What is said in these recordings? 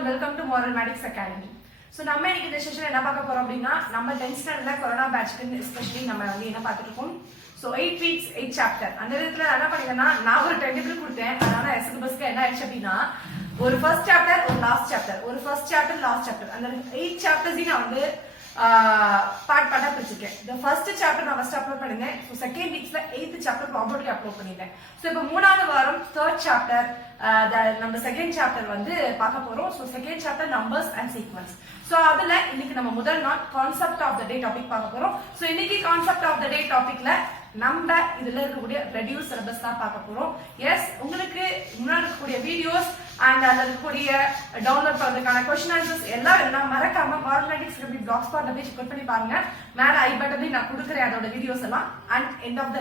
and welcome to Moral Medics Academy. So நம்ம இன்னைக்கு இந்த செஷன் என்ன பார்க்க போறோம் அப்படினா நம்ம 10th ஸ்டாண்டர்ட்ல கொரோனா பேட்ச்க்கு எஸ்பெஷலி நம்ம வந்து என்ன பார்த்துட்டு இருக்கோம். So 8 weeks 8 chapter. அந்த விதத்துல என்ன பண்ணீங்கன்னா நான் ஒரு 10 பேர் கொடுத்தேன். அதனால சிலபஸ்க்கு என்ன ஆயிடுச்சு அப்படினா ஒரு ஃபர்ஸ்ட் சாப்டர் ஒரு லாஸ்ட் சாப்டர் ஒரு ஃபர்ஸ்ட் சாப்டர் லாஸ்ட் சாப்டர் அந்த 8 சாப்டர்ஸ் நான் வந்து பார்ட் பிரிச்சிருக்கேன். The first chapter நான் ஃபர்ஸ்ட் அப்லோட் பண்ணிருந்தேன். So second weekல 8th chapter ப்ராபபிலிட்டி அப்லோட் பண்ணிருந்தேன். So இப்போ மூணாவது வாரம் third chapter நம்ம செகண்ட் சாப்டர் வந்து பார்க்க போறோம். So second chapter numbers and sequence. So அதுல இன்னைக்கு நம்ம முதல் நாள் concept of the day topic பார்க்க போறோம். So இன்னைக்கு கான்செப்ட் ஆஃப் த டே டாபிக்ல நம்ம இதுல இருக்கக்கூடிய ரெடியூஸ் சிலபஸ் தான் பார்க்க போறோம். எஸ், உங்களுக்கு முன்னாடி இருக்கக்கூடிய வீடியோஸ் அண்ட் அதுல இருக்கக்கூடிய டவுன்லோட் பண்றதுக்கான क्वेश्चन ஆன்சர்ஸ் எல்லாம் மறக்காம மார்மேட்டிக்ஸ் கம்பி பிளாக் ஸ்பாட்ல போய் செக் பண்ணி பாருங்க. மேல ஐ பட்டன்ல நான் கொடுக்குறேன் அதோட வீடியோஸ் எல்லாம் அண்ட் எண்ட் ஆஃப் த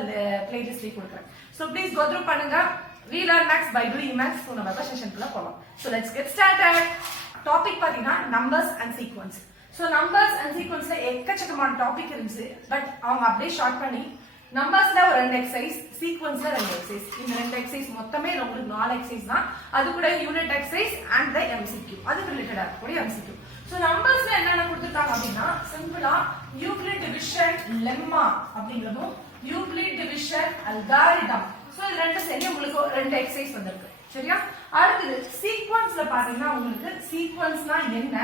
பிளேலிஸ்ட்ல கொடுக்குறேன். So please go through பண்ணுங்க. We learn max by doing max. So நம்ம செஷனுக்குள்ள போலாம். So let's get started. Topic பாத்தீங்கன்னா numbers and sequence. So numbers and சீக்வென்ஸ்ல எக்கச்சக்கமான டாபிக் இருந்துச்சு. பட் அவங்க அப்படியே ஷார்ட் பண்ணி நம்பர்ஸ்ல ஒரு 2 எக்ஸசைஸ், சீக்வென்ஸ்ல 2 எக்ஸசைஸ், இந்த 2 எக்ஸசைஸ் மொத்தமே உங்களுக்கு 4 எக்ஸசைஸ் தான். அது கூட unit exercise and the MCQ, அதுக்கு ரிலேட்டடா இருக்கக்கூடிய எம்சிக்யூ. சோ நம்பர்ஸ்ல என்னென்ன கொடுத்துட்டாங்க அப்படின்னா சிம்பிளா யூக்ளிட் டிவிஷன் லெம்மா அப்படிங்கறதும் யூக்ளிட் டிவிஷன் அல்காரிதம். சோ இது ரெண்டு சேர்ந்து உங்களுக்கு 2 எக்ஸசைஸ் வந்திருக்கு. சரியா? அடுத்து சீக்வென்ஸ்ல பாத்தீங்கன்னா உங்களுக்கு சீக்வென்ஸ்னா என்ன,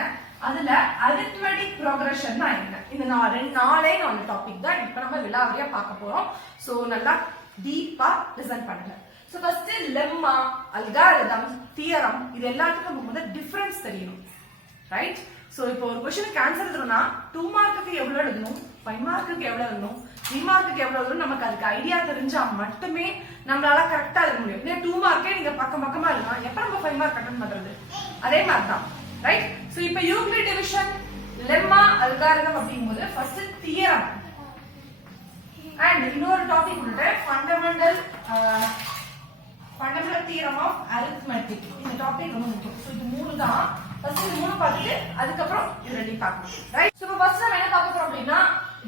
அதுல அரித்மெட்டிக் ப்ரோக்ரஷன்னா என்ன, இந்த நாலே 4 டாபிக் தான் இப்ப நம்ம விலாவரியா பார்க்க போறோம். சோ நல்லா டீப்பா லிசன் பண்ணுங்க. So first lemma, algorithm, theorem இது எல்லாத்துக்கும் முதல்ல டிஃபரன்ஸ் தெரியணும். ரைட்? சோ இப்போ ஒரு क्वेश्चनக்கு ஆன்சர் எழுதணும்னா 2 மார்க்குக்கு எவ்வளவு எழுதணும், 5 மார்க்குக்கு எவ்வளவு எழுதணும், 3 மார்க்குக்கு எவ்வளவு எழுதணும், நமக்கு அதுக்கு ஐடியா தெரிஞ்சா மட்டுமே நம்மளால கரெக்டா எழுத முடியும். இதே 2 மார்க்கே நீங்க பக்கமா எழுதலாம், எப்ப நம்ம 5 மார்க் அட்டெண்ட் பண்றது? அதே மாதிரி தான். ரைட்? சோ இப்போ யூக்ளிட் டிவிஷன் லெம்மா அல்காரிதம் அப்படிங்கும்போது ஃபர்ஸ்ட் தியரம் அண்ட் இன்னொரு டாபிக் உள்ள ஃபண்டமெண்டல் தியரம் ஆஃப் அரித்மெட்டிக். இந்த டாபிக் ரொம்ப முக்கியம். சோ இது 3 தான். ஃபர்ஸ்ட் இது 3 பார்த்துட்டு அதுக்கு அப்புறம் இது ரெடி பார்க்கணும். ரைட்? சோ இப்போ ஃபர்ஸ்ட் நம்ம என்ன பார்க்க போறோம் அப்படினா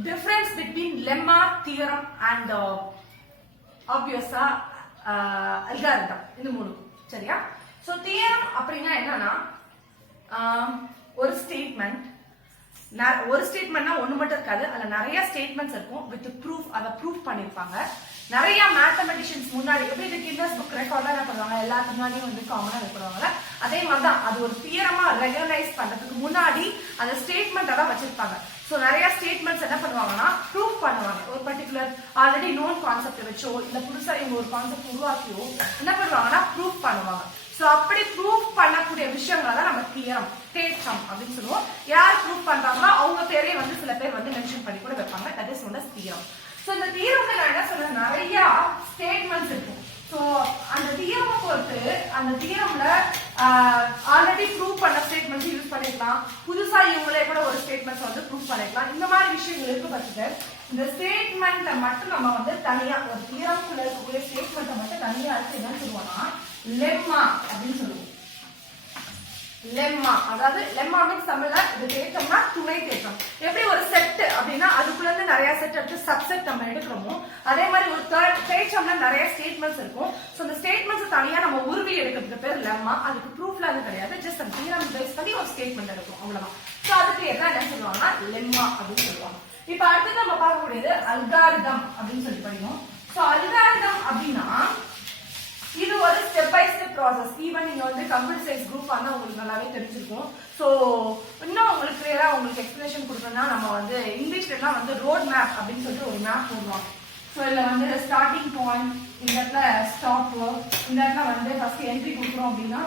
difference between lemma, theorem and ஆப்வியஸா அல்காரிதம், இந்த 3. சரியா? சோ தியரம் அப்படினா என்னன்னா ஒரு ஸ்டேட்மெண்ட்னா ஒண்ணு மட்டும் இருக்காது, அதுல நிறைய ஸ்டேட்மெண்ட்ஸ் இருக்கும் வித் ப்ரூஃப். அதை ப்ரூஃப் பண்ணிருப்பாங்க. நிறைய மேத்தமெட்டிஷியன்ஸ் முன்னாடி எப்படி இந்த கின்னஸ் புக் ரெக்கார்ட்லாம் என்ன பண்ணுவாங்க, எல்லாத்துக்கு முன்னாடியும் வந்து காமனா பண்ணுவாங்கல்ல, அதே மாதிரிதான் அது ஒரு தியரமா ரெகனைஸ் பண்றதுக்கு முன்னாடி அந்த ஸ்டேட்மெண்ட் எல்லாம் வச்சிருப்பாங்க. சோ நிறைய ஸ்டேட்மெண்ட்ஸ் என்ன பண்ணுவாங்கன்னா ப்ரூஃப் பண்ணுவாங்க. ஒரு பர்டிகுலர் ஆல்ரெடி நோன் கான்செப்ட் வச்சோ இல்ல புதுசா இவங்க ஒரு கான்செப்ட் உருவாக்கியோ என்ன பண்ணுவாங்கன்னா ப்ரூஃப் பண்ணுவாங்க. சோ அப்படி ப்ரூஃப் பண்ணக்கூடிய விஷயங்களை தான் நம்ம தியரம், தேற்றம் அப்படின்னு சொல்லுவோம். யார் ப்ரூஃப் பண்றாங்களோ அவங்க பேரே வந்து சில பேர் வந்து மென்ஷன் பண்ணி கூட வைப்பாங்க. That is known as theorem. So இந்த தியரம்ல நான் என்ன சொல்றேன், நிறைய ஸ்டேட்மெண்ட்ஸ் இருக்கும். சோ அந்த தியரமை பொறுத்து அந்த தியரம்ல ஆல்ரெடி ப்ரூவ் பண்ண ஸ்டேட்மெண்ட்ஸ் யூஸ் பண்ணிக்கலாம், புதுசா இவங்களே கூட ஒரு ஸ்டேட்மெண்ட்ஸ் வந்து ப்ரூவ் பண்ணிக்கலாம். இந்த மாதிரி விஷயங்கள் இருக்கு. பட்சத்து இந்த ஸ்டேட்மெண்ட்டை மட்டும் நம்ம வந்து தனியா ஒரு தியரம்குள்ள இருக்கக்கூடிய ஸ்டேட்மெண்ட்டை மட்டும் தனியா இருக்கு என்னன்னு சொல்லுவோம்னா லெம்மா அப்படின்னு சொல்லுவோம். லெம்மா, அதாவது லெம்மா மீன்ஸ் தமிழ்ல இது தேற்றம்னா துணை தேற்றம். எப்படி ஒரு செட் அப்படின்னா அதுக்குள்ள இருந்து நிறைய செட் எடுத்து சப்செட் நம்ம எடுக்கிறோமோ அதே மாதிரி ஒரு தேற்றம்ல நிறைய ஸ்டேட்மெண்ட்ஸ் இருக்கும். சோ அந்த ஸ்டேட்மெண்ட்ஸ் தனியா நம்ம உருவி எடுக்கிறதுக்கு பேர் லெம்மா. அதுக்கு ப்ரூஃப்ல அது கிடையாது, ஜஸ்ட் அந்த தியரம் பேஸ் பண்ணி ஒரு ஸ்டேட்மெண்ட் எடுக்கும், அவ்வளவுதான். சோ அதுக்கு என்ன சொல்லுவாங்கன்னா லெம்மா அப்படின்னு சொல்லுவாங்க. இப்ப அடுத்து நம்ம பார்க்கக்கூடியது அல்காரிதம் அப்படின்னு சொல்லி படிக்கணும். சோ அல்காரிதம் அப்படின்னா இது ஒரு step by step process. Even நீங்க வந்து கம்ப்யூட்டர் சயின்ஸ் குரூப் ஆனா உங்களுக்கு நல்லாவே தெரிஞ்சிருக்கும். சோ இன்னும் உங்களுக்கு கிளியரா உங்களுக்கு எக்ஸ்பிளேஷன் கொடுக்கணும்னா நம்ம வந்து இங்கிலீஷ்ல எல்லாம் வந்து ரோட் மேப் அப்படின்னு சொல்லிட்டு ஒரு மேப் போடுவாங்க. சோ இதுல வந்து ஸ்டார்டிங் பாயிண்ட், இந்த இடத்துல ஸ்டாப், இந்த இடத்துல வந்து ஃபர்ஸ்ட் என்ட்ரி கொடுக்குறோம் அப்படின்னா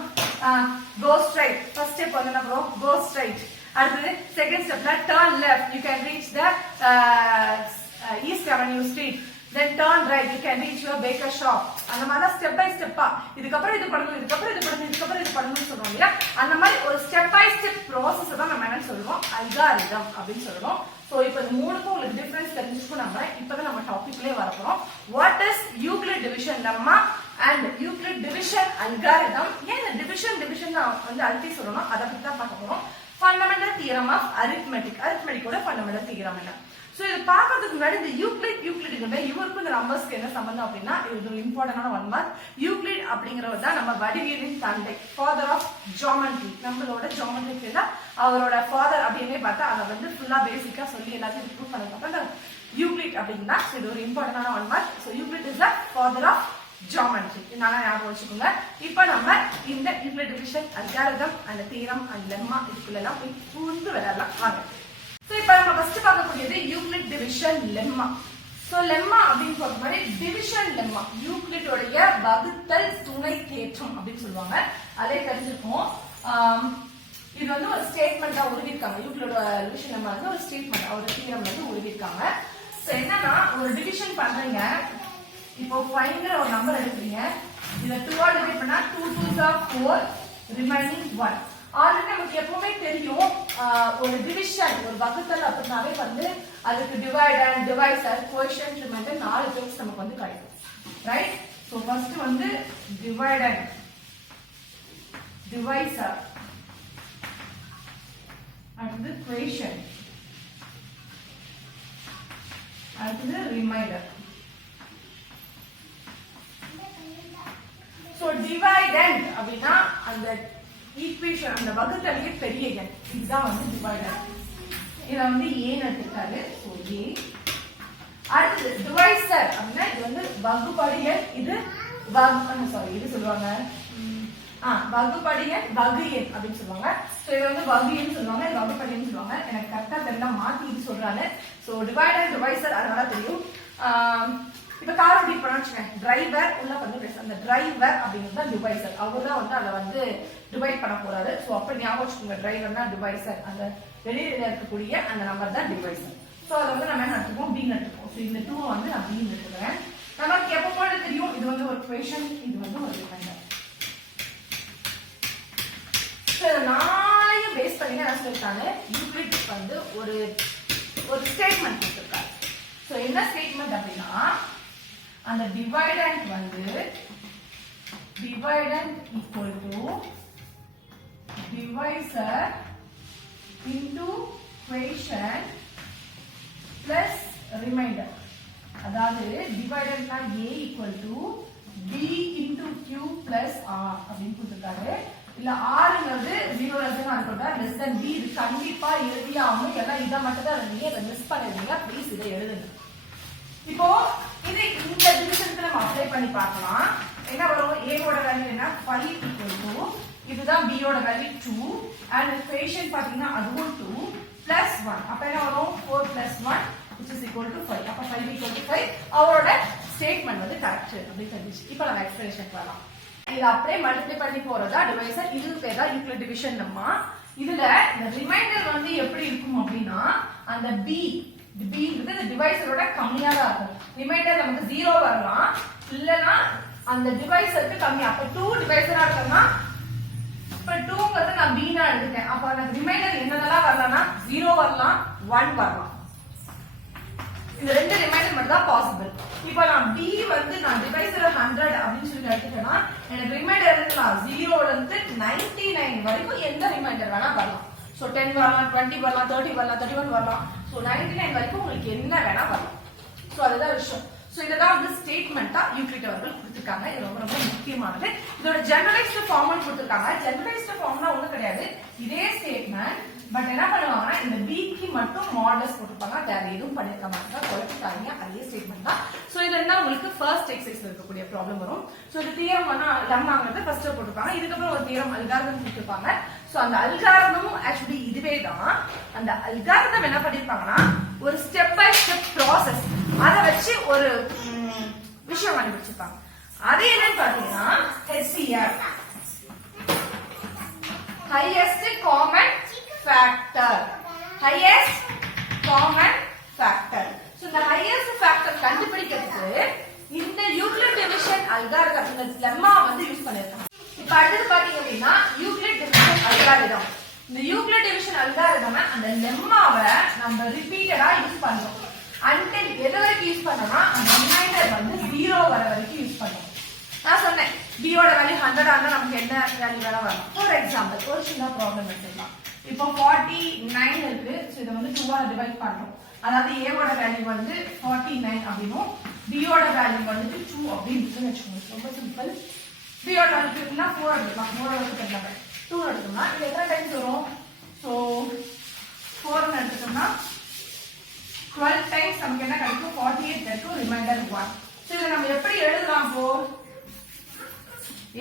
கோ ஸ்ட்ரைட். ஃபர்ஸ்ட் ஸ்டெப் வந்து என்ன பண்ணுவோம், கோ ஸ்ட்ரைட். அடுத்தது செகண்ட் ஸ்டெப்ல turn left, you can reach the east avenue street. Then turn right, you can reach your baker shop. அந்த மாதிரி ஸ்டெப் பை ஸ்டெப்பா இதுக்கப்புறம் இது பண்ணணும், இதுக்கப்புறம் இது பண்ணணும், இதுக்கப்புறம் இது பண்ணணும்னு சொல்லுவோம் இல்லையா? அந்த மாதிரி ஒரு ஸ்டெப் பை ஸ்டெப் ப்ராசஸ் தான் நம்ம என்ன சொல்லுவோம், அல்காரிதம் அப்படின்னு சொல்லுவோம். சோ இப்போ இந்த 3க்கும் உங்களுக்கு டிஃபரன்ஸ் தெரிஞ்சுக்கணும். நம்ம இப்பதான் நம்ம டாபிக்லயே வரப்போறோம். What is Euclid division lemma and Euclid division algorithm. ஏன் இந்த டிவிஷன் நான் வந்து அழுத்தி சொல்லணும், அதை பத்தி தான் பார்க்க போறோம். ஃபண்டமெண்டல் தியரம் ஆஃப் அரித்மெட்டிக், அரித்மெட்டிக்கோட ஃபண்டமெண்டல் தியரம் என்ன. சோ சோ இது பார்க்கிறதுக்கு முன்னாடி இந்த யூக்ளிட்ங்கிற இவருக்கும் இந்த நம்பர்ஸ்க்கு என்ன சம்பந்தம் அப்படின்னா இது ஒரு இம்பார்ட்டன்டான ஒன் மார்க். யூக்ளிட் அப்படிங்கிறவர் தான் நம்ம வடிவியலின் தந்தை, ஃபாதர் ஆஃப் ஜியோமெட்ரி. நம்மளோட ஜியோமெட்ரிக்கு தான் அவரோட ஃபாதர் அப்படின்னே பார்த்தா அதை வந்து ஃபுல்லா பேசிக்கா சொல்லி எல்லாத்தையும் ப்ரூவ் பண்ணதுக்கு யூக்ளிட் அப்படின்னா இது ஒரு இம்பார்ட்டன்டான one mark. So Euclid is the father of geometry. இதனால ஞாபகம் வச்சுக்கோங்க. இப்ப நம்ம இந்த Euclid division, algorithm and theorem and lemma இதுக்குள்ளெல்லாம் போய் பூந்து விளையாடலாம் வாங்க. சோ இப்ப நம்ம ஃபர்ஸ்ட் பார்க்கக்கூடியது Euclid division lemma. So lemma அப்படின்னு சொல்ற மாதிரி டிவிஷன் லெம்மா யூக்ளிட்டோடைய வகுத்தல் துணை தேற்றம் அப்படின்னு சொல்லுவாங்க. அதே தெரிஞ்சிருக்கும். இது வந்து ஒரு ஸ்டேட்மெண்டா உருவிருக்காங்க. யூக்ளிடோட டிவிஷன் லெம்மா வந்து ஒரு ஸ்டேட்மெண்ட், ஒரு தியரம் வந்து உருவிருக்காங்க. சோ என்னன்னா ஒரு டிவிஷன் பண்றீங்க. இப்போ 5ங்கிற ஒரு நம்பர் எடுக்கிறீங்க. இத 2 ஆல் டிவைட் பண்ணா 2 2s are 4 ரிமைனிங் 1. ஆல்ரெடி நமக்கு எப்பவுமே தெரியும் ஒரு டிவிஷன், ஒரு வகுத்தல் அப்படினாவே வந்து அதுக்கு divider, divisor, coefficient, remainder 4 terms நமக்கு வந்து கிடைக்கும். ரைட்? சோ ஃபர்ஸ்ட் வந்து டிவைடர், டிவைசர், அடுத்து கோஎஃபிஷியன்ட், அடுத்து ரிமைண்டர். சோ டிவைடண்ட் அப்படினா அந்த ஈக்குவேஷன், அந்த வகுத்தலையே பெரிய எண், இதுதான் வந்து டிவைடண்ட். இத வந்து a ன்னு எடுத்துக்காரு. So a. அடுத்து டிவைசர் அப்படினா இது வந்து வகுபடி எண், இது இது சொல்லுவாங்க வகுபடி எண், வகு எண் அப்படின்னு சொல்லுவாங்க. சோ இது வந்து வகு எண் சொல்லுவாங்க, இது வகுபடி எண் சொல்லுவாங்க. எனக்கு கரெக்டா தெரியல, மாத்தி இது சொல்றாங்க. சோ டிவைடர், டிவைசர் அதனால தெரியும். இப்ப கார் ஓட்டிட்டு போனா டிரைவர் உள்ள வந்து அந்த டிரைவர் அப்படிங்கிறது டிவைசர். அவர் தான் வந்து அதை வந்து டிவைட் பண்ண போறாரு. சோ அப்ப ஞாபகம் வச்சுக்கோங்க, டிரைவர்னா டிவைசர், அந்த வெளியில இருக்கக்கூடிய அந்த நம்பர் தான் டிவைசர். சோ அதை வந்து நம்ம என்ன எடுத்துப்போம், பி எடுத்துப்போம். சோ இந்த 2 வந்து நான் பி எடுத்துக்கிறேன். நமக்கு எப்ப போல தெரியும் இது வந்து ஒரு கொஷன், இது வந்து ஒரு ரிமைண்டர். சோ இத நாளையும் பேஸ் பண்ணி என்ன சொல்லிருக்காங்க, யூக்ளிட் வந்து ஒரு ஸ்டேட்மெண்ட் கொடுத்திருக்காரு. சோ என்ன ஸ்டேட்மெண்ட் அப்படின்னா அந்த டிவைடண்ட் வந்து dividend equal to divisor into quotient plus remainder. அதாவது டிவைடண்ட்னா a equal to b into q plus r அப்படின்னு கொடுத்திருக்காரு. இல்ல rங்கிறது 0 less than இருக்கட்டும், less than b. இது கண்டிப்பா எழுதியாம எல்லாம் இத மட்டும் தான் நீங்க இத மிஸ் பண்ணிடுவீங்க. ப்ளீஸ் இதை எழுதுங்க. இப்போ இது இந்த டிவிஷனுக்கு நம்ம அப்ளை பண்ணி பார்க்கலாம். என்ன வரும், a ஓட வேல்யூ என்ன 5 equal to இதுதான் b ஓட வேல்யூ 2 and கோஎஃபிஷியன்ட் பாத்தீங்கன்னா அதுவும் 2 plus 1. அப்ப என்ன வரும் 4 plus 1 which is equal to 5. அப்ப 5 equal to 5. அவரோட ஸ்டேட்மெண்ட் வந்து கரெக்ட் அப்படி தெரிஞ்சிச்சு. இப்போ நம்ம எக்ஸ்பிளனேஷன் பண்ணலாம். இது அப்படியே மல்டிப்ளை பண்ணி போறதா டிவைசர், இது பேர் தான் யூக்ளிட் டிவிஷன் லெம்மா. இதுல இந்த ரிமைண்டர் வந்து எப்படி இருக்கும் அப்படின்னா அந்த b இந்த டிவைசரோட கம்மியா தான் இருக்கும். ரிமைண்டர் நமக்கு 0 வரலாம், இல்லனா அந்த டிவைசருக்கு கம்மி. அப்ப 2 டிவைசரா இருக்குன்னா இப்ப 2ங்கிறது நான் b னா எடுத்துட்டேன். அப்ப எனக்கு ரிமைண்டர் என்னதெல்லாம் வரலாம்னா 0 வரலாம், 1 வரலாம். இந்த ரெண்டு ரிமைண்டர் மட்டும் தான் பாசிபிள். இப்போ நான் b வந்து நான் டிவைசர் 100 அப்படின்னு சொல்லி எடுத்துட்டேன்னா எனக்கு ரிமைண்டர் இருக்கலாம் 0 ல இருந்து 99 வரைக்கும் எந்த ரிமைண்டர் வேணா வரலாம். சோ 10 வரலாம், 20 வரலாம், 30 வரலாம், 31 வரலாம். சோ 99 வரைக்கும் உங்களுக்கு என்ன வேணா வரலாம். சோ அதுதான் விஷயம். சோ இதெல்லாம் வந்து ஸ்டேட்மெண்டா யூக்ளிட் அவர்கள் கொடுத்திருக்காங்க. இது ரொம்ப ரொம்ப முக்கியமானது. இதோட ஜெனரலைஸ்டு ஃபார்ம் கொடுத்திருக்காங்க. ஜெனரலைஸ்டு ஃபார்ம்னா ஒண்ணும் கிடையாது, இதே ஸ்டேட்மெண்ட். பட் என்ன பண்ணுவாங்கன்னா இந்த b க்கு மட்டும் மாடல்ஸ் போட்டுப்பாங்க, வேற எதுவும் பண்ணிருக்க மாட்டாங்க. குழப்பிட்டாங்க, அதே ஸ்டேட்மெண்ட் தான். சோ இதெல்லாம் உங்களுக்கு ஃபர்ஸ்ட் எக்ஸசைஸ்ல இருக்கக்கூடிய ப்ராப்ளம் வரும். சோ இந்த தியரம் வந்து லெம்மாங்கிறது ஃபர்ஸ்ட் போட்டுப்பாங்க. இதுக்கப்புறம் ஒரு தியரம் அல்காரிதம் கொடுத்திருப்பாங்க. சோ அந்த அல்காரிதமும் ஆக்சுவலி இதுவே தான். அந்த அல்காரிதம் என்ன பண்ணிருப்பாங்கன்னா ஒரு ஸ்டெப் பை ஸ்டெப் ப்ராசஸ், அதை வச்சு ஒரு விஷயம் கண்டுபிடிச்சிருப்பாங்க. அது என்னன்னு பாத்தீங்கன்னா HCF, highest common factor. highest common factor. So the highest factor கண்டுபிடிக்கிறதுக்கு இந்த யூக்ளிட் டிவிஷன் அல்காரிதம், இந்த லெம்மா வந்து யூஸ் பண்ணிருக்காங்க. இப்ப அடுத்து பாத்தீங்க அப்படின்னா யூக்ளிட் டிவிஷன் அல்காரிதம். இந்த யூக்ளிட் டிவிஷன் அல்காரிதம் அந்த லெம்மாவை நம்ம ரிப்பீட்டடா யூஸ் பண்றோம். until எது வரைக்கும் யூஸ் பண்ணோம்னா அந்த ரிமைண்டர் வந்து 0 வர வரைக்கும் யூஸ் பண்றோம். நான் சொன்னேன் b ஓட வேல்யூ 100 ஆனா நமக்கு என்ன வேல்யூ வேணா வரலாம். ஃபார் எக்ஸாம்பிள் ஒரு சின்ன ப்ராப்ளம் எடுத்துக்கலாம். இப்போ 49 இருக்கு. சோ இத வந்து 2 ஆல டிவைட் பண்றோம். அதாவது a ஓட வேல்யூ வந்து 49 அப்படினும் b ஓட வேல்யூ வந்து 2 அப்படின்னு இருக்குன்னு வச்சுக்கோங்க. ரொம்ப சிம்பிள். b ஓட வேல்யூ இருக்குன்னா 4 எடுக்கலாம். 4 வந்து தெரியல 2 எடுத்தோம்னா இது எத்தனை டைம்ஸ் வரும்? ஸோ 4 எடுத்தோம்னா 12 டைம்ஸ் நமக்கு என்ன கிடைக்கும்? 48 கிடைக்கும். ரிமைண்டர் 1. ஸோ இதை நம்ம எப்படி எழுதலாம்? இப்போ